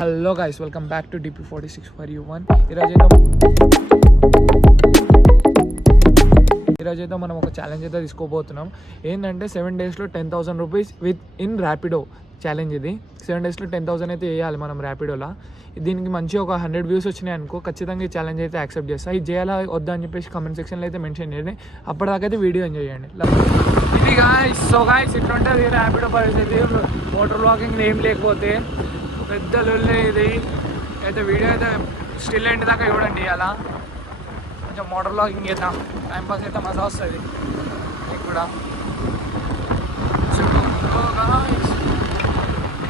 Hello guys, welcome back to DP46 for you one. ఈరోజైతే మనం ఒక ఛాలెంజ్ అయితే తీసుకోబోతున్నాం. ఏంటంటే 7 డేస్లో 10,000 rupees with in Rapido challenge. ఇది 7 డేస్లో 10,000 అయితే వేయాలి మనం ర్యాపిడోలో. దీనికి మంచి ఒక 100 వ్యూస్ వచ్చినాయి అనుకో, ఖచ్చితంగా ఈ ఛాలెంజ్ అయితే యాక్సెప్ట్ చేస్తా. ఇది చేయాలా వద్దా అని చెప్పేసి కామెంట్ సెక్షన్లో అయితే మెన్షన్ చేయండి. అప్పటిదాకా అయితే వీడియో ఎంజాయ్ చేయండి. ఇది గాయ్స్, సో గాయ్స్ ఇట్లుంటుంది ర్యాపిడో పరిస్థితి. మోటార్ బ్లాగింగ్ ఏం లేకపోతే పెద్ద లొల్లి ఇది అయితే. వీడియో అయితే స్టిల్ ఎండ్ దాకా చూడండి. అలా కొంచెం మోటార్ బ్లాగింగ్ చేద్దాం, టైంపాస్ అయితే మజా వస్తుంది మీకు కూడా.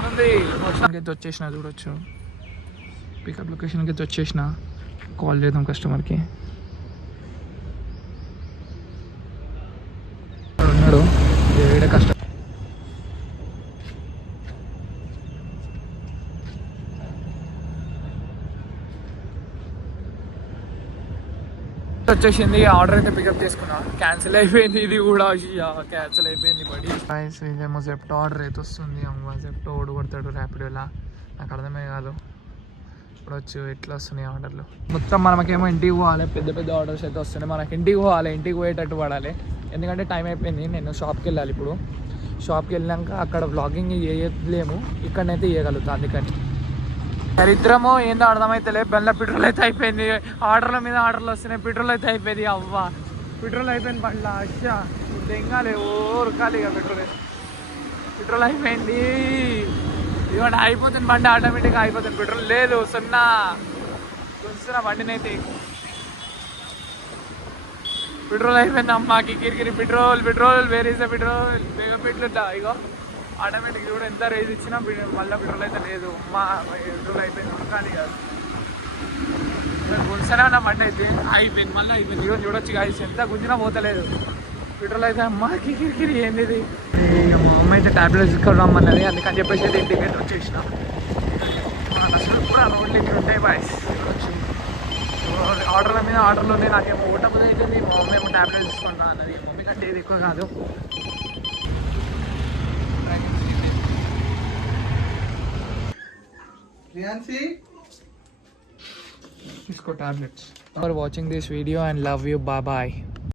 ఉంది లొకేషన్కి అయితే వచ్చేసిన, చూడొచ్చు. పికప్ లొకేషన్కి అయితే వచ్చేసిన. కాల్ చేద్దాం కస్టమర్కి. ఉన్నాడు ఏడ కస్టమర్. వచ్చేసింది. ఆర్డర్ అయితే పికప్ చేసుకున్నా. క్యాన్సిల్ అయిపోయింది, ఇది కూడా క్యాన్సిల్ అయిపోయింది. బడి ఇదేమో జెప్టో ఆర్డర్ అయితే వస్తుంది. అమ్మ జెప్టో ఓడి కొడతాడు ర్యాపిడోలా, నాకు అర్థమే కాదు. ఇప్పుడు వచ్చి ఎట్లా వస్తున్నాయి ఆర్డర్లు మొత్తం. మనకేమో ఇంటికి పోవాలి, పెద్ద పెద్ద ఆర్డర్స్ అయితే వస్తున్నాయి. మనకి ఇంటికి పోవాలి, ఇంటికి పోయేటట్టు పడాలి. ఎందుకంటే టైం అయిపోయింది. నేను షాప్కి వెళ్ళాలి. ఇప్పుడు షాప్కి వెళ్ళాక అక్కడ వ్లాగింగ్ చేయలేము, ఇక్కడనైతే చేయగలుగుతా. అందుకని దరిద్రమో ఏందో అర్థమైతలే. బండ్ల పెట్రోల్ అయితే అయిపోయింది. ఆర్డర్ల మీద ఆర్డర్లు వస్తున్నాయి, పెట్రోల్ అయితే అయిపోయింది. అవ్వ పెట్రోల్ అయిపోయింది బండ్ల. అచ్చా దెంగాలి, ఉరకాలి ఇక. పెట్రోల్ అయిపోయింది. ఇవాళ అయిపోతుంది బండి, ఆటోమేటిక్గా అయిపోతుంది. పెట్రోల్ లేదు, సున్నా చూస్తున్నా బండినైతే. పెట్రోల్ అయిపోయింది అమ్మాకి కిరికిరి. పెట్రోల్ పెట్రోల్ వేరే పెట్రోల్ వేగ పెట్లుంటా. ఇగో ఆటోమేటిక్ కూడా ఎంత రేజ్ ఇచ్చినా మళ్ళీ పెట్రోల్ అయితే లేదు. మా పెట్రోల్ అయిపోయింది, ఉడకాలి కాదు. గుంజనా నా బండి అయితే అయిపోయింది, మళ్ళీ అయిపోయింది. ఇక చూడొచ్చు గాయస్, ఎంత గుంజినా పోతలేదు పెట్రోల్ అయితే. అమ్మాకి కిరికిరి ఏంది ఇది. మా అమ్మ అయితే ట్యాబ్లెట్స్ తీసుకురమ్మన్నది, అందుకని చెప్పేసి అయితే ఇంటికి అయితే వచ్చేసిన. అసలు కూడా రోడ్లు ఇక్కడ ఉంటాయి బాయ్స్. ఆర్డర్ల మీద ఆర్డర్లు ఉన్నాయి. నాకేమో ఓటమి అవుతుంది. మా మమ్మీ ఏమో ట్యాబ్లెట్స్ తీసుకున్నా అన్నది. మమ్మీ కంటే ఇది ఎక్కువ కాదు. తీసుకో tablets. For watching this video and love you. Bye bye.